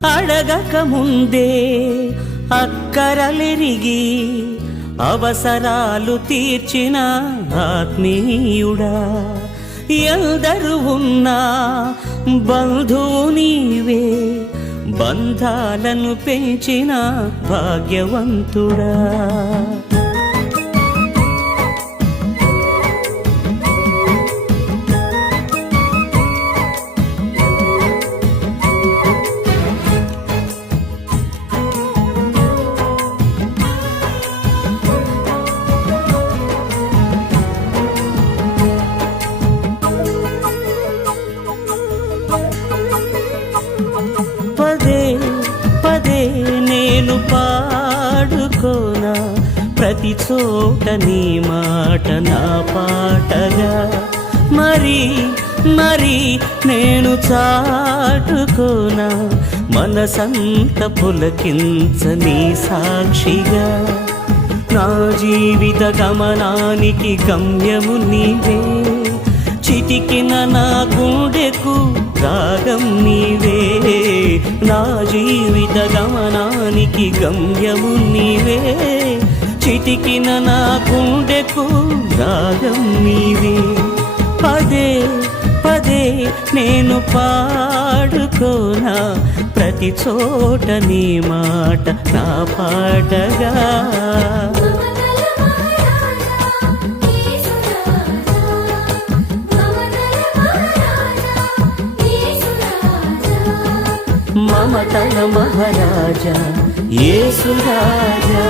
అడగక ముందే అక్కరలెరిగి అవసరాలు తీర్చిన ఆత్మీయుడా, ఎందరు ఉన్నా బంధువు నీవే, బంధాలను పెంచిన భాగ్యవంతుడా. పదే పదే నేను పాడుకోనా ప్రతి చోట నీ మాట నా పాటగా, మరి మరి నేను చాటుకోనా మనసంత పులకించని సాక్షిగా. నా జీవిత గమనానికి గమ్యము నీవే, చిటికిన నా గుండెకు రాగం నీవే. నా జీవిత గమనానికి గమ్యము నీవే, చిటికిన నా గుండెకు రాగం నీవే. పదే పదే నేను పాడుకోనా ప్రతి చోట నీ మాట నా పాటగా. మమతల మహారాజా యేసు రాజా,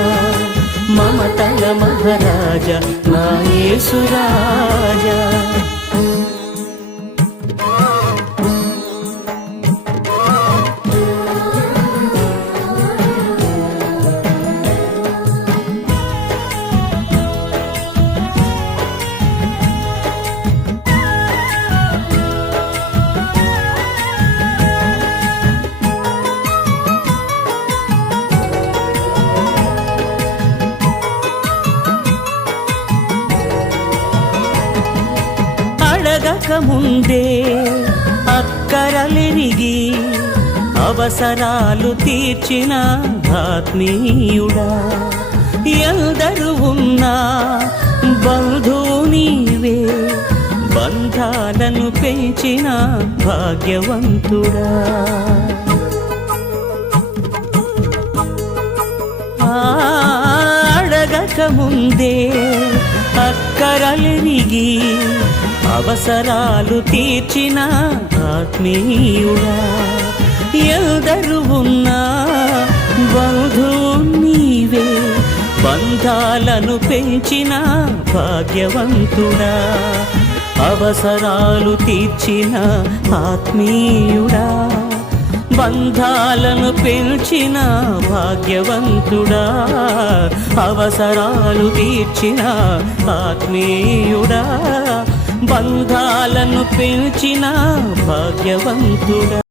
మమతల మహారాజా నా యేసు రాజా. అడగక ముందే అక్కరలెరిగి అవసరాలు తీర్చిన ఆత్మీయుడా, ఎందరు ఉన్నా బంధువు నీవే, బంధాలను పెంచిన భాగ్యవంతుడా. అడగక ముందే అక్కరలెరిగి అవసరాలు తీర్చిన ఆత్మీయుడా, ఎందరు ఉన్నా బంధువు నీవే, బంధాలను పెంచిన భాగ్యవంతుడా. అవసరాలు తీర్చిన ఆత్మీయుడా, బంధాలను పెంచిన భాగ్యవంతుడా. అవసరాలు తీర్చిన ఆత్మీయుడా, బంధాలను పెంచిన భాగ్యవంతుడా.